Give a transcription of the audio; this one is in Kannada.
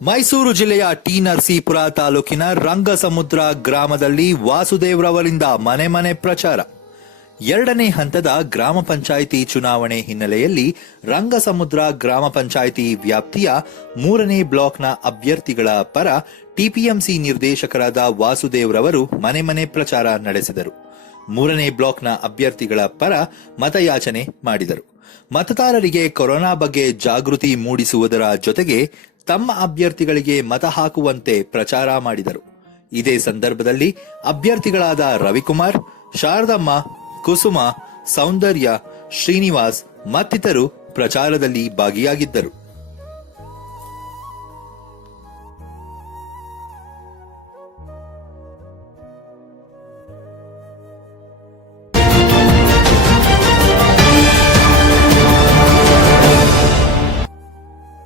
ಮೈಸೂರು ಜಿಲ್ಲೆಯ ಟಿ ನರಸೀಪುರ ತಾಲೂಕಿನ ರಂಗಸಮುದ್ರ ಗ್ರಾಮದಲ್ಲಿ ವಾಸುದೇವ್ರವರಿಂದ ಮನೆ ಮನೆ ಪ್ರಚಾರ. ಎರಡನೇ ಹಂತದ ಗ್ರಾಮ ಪಂಚಾಯಿತಿ ಚುನಾವಣೆ ಹಿನ್ನೆಲೆಯಲ್ಲಿ ರಂಗಸಮುದ್ರ ಗ್ರಾಮ ಪಂಚಾಯಿತಿ ವ್ಯಾಪ್ತಿಯ 3ನೇ ಬ್ಲಾಕ್ನ ಅಭ್ಯರ್ಥಿಗಳ ಪರ ಟಿಪಿಎಂಸಿ ನಿರ್ದೇಶಕರಾದ ವಾಸುದೇವ್ರವರು ಮನೆ ಮನೆ ಪ್ರಚಾರ ನಡೆಸಿದರು. 3ನೇ ಬ್ಲಾಕ್ನ ಅಭ್ಯರ್ಥಿಗಳ ಪರ ಮತಯಾಚನೆ ಮಾಡಿದರು. ಮತದಾರರಿಗೆ ಕೊರೋನಾ ಬಗ್ಗೆ ಜಾಗೃತಿ ಮೂಡಿಸುವುದರ ಜೊತೆಗೆ ತಮ್ಮ ಅಭ್ಯರ್ಥಿಗಳಿಗೆ ಮತ ಹಾಕುವಂತೆ ಪ್ರಚಾರ ಮಾಡಿದರು. ಇದೇ ಸಂದರ್ಭದಲ್ಲಿ ಅಭ್ಯರ್ಥಿಗಳಾದ ರವಿಕುಮಾರ್, ಶಾರದಮ್ಮ, ಕುಸುಮ, ಸೌಂದರ್ಯ, ಶ್ರೀನಿವಾಸ್ ಮತ್ತಿತರರು ಪ್ರಚಾರದಲ್ಲಿ ಭಾಗಿಯಾಗಿದ್ದರು.